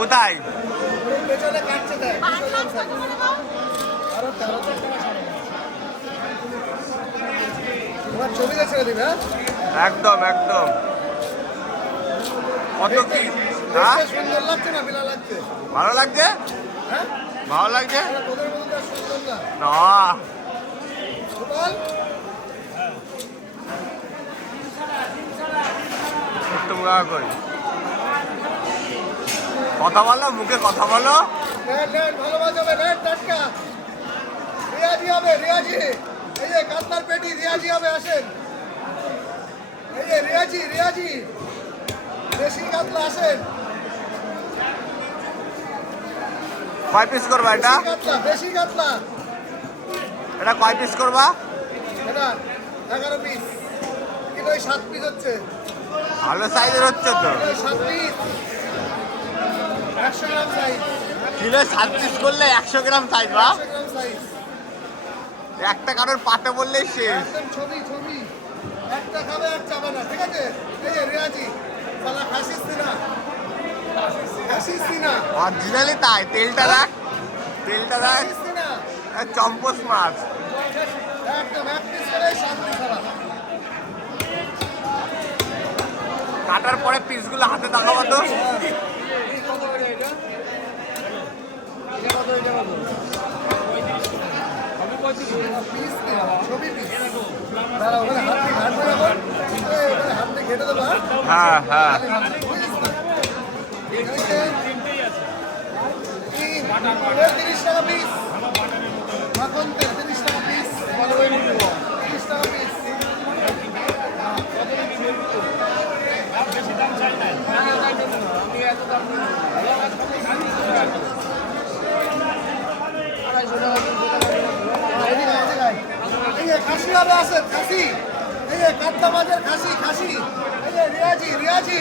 কোথায়? একদম একদম। কত কি সুন্দর লাগছে না বিলা লাগছে? ভালো লাগছে, ভালো লাগছে না। কথা বলো, মুখে কথা বলো। ভালো বাজাবে, টাটকা রিয়াজি হবে, রিয়াজি। এই যে কাতলার পেটি রিয়াজি হবে, আসেন। এই যে রিয়াজি, রিয়াজি দেশি কাতলা, আসেন। কয় পিস করবা এটা? কাতলা, দেশি কাতলা। এটা কয় পিস করবা? এটা 11 পিস, কিন্তু 7 পিস হচ্ছে। ভালো সাইজের হচ্ছে তো। 7 পিস 100 গ্রাম সাইজ। কিলো 7 পিস করলে 100 গ্রাম সাইজ বা? 100 গ্রাম সাইজ। একটা কারোর পাটে বললেই শেষ। একদম ছবি ছবি, একটা খাবে আর চাবে না, ঠিক আছে? এই যে রিয়াজি সালা খাসিস না, খাসিস না, অরিজিনালি তাই। তেলটা রাখ, তেলটা রাখ। খাসিস না, চম্পস মাছ একদম 1 পিস করে শান্তি সারা। কাটার পরে পিসগুলো হাতে দেখাবো তো। পিস ছবি পিস দাঁড়া, ওখানে হাত দিয়ে ঘাটবে যখন, ওখানে হাত দিয়ে ঘেটে দেবো। হ্যাঁ হ্যাঁ। 30 টাকা পিস, মাখন তেল 30 টাকা পিস, 30 টাকা পিস। খাসি হবে, আসেন খাসি। এই যে কাতলা মাছের খাসি, খাসি। এই যে রিয়াজি, রিয়াজি।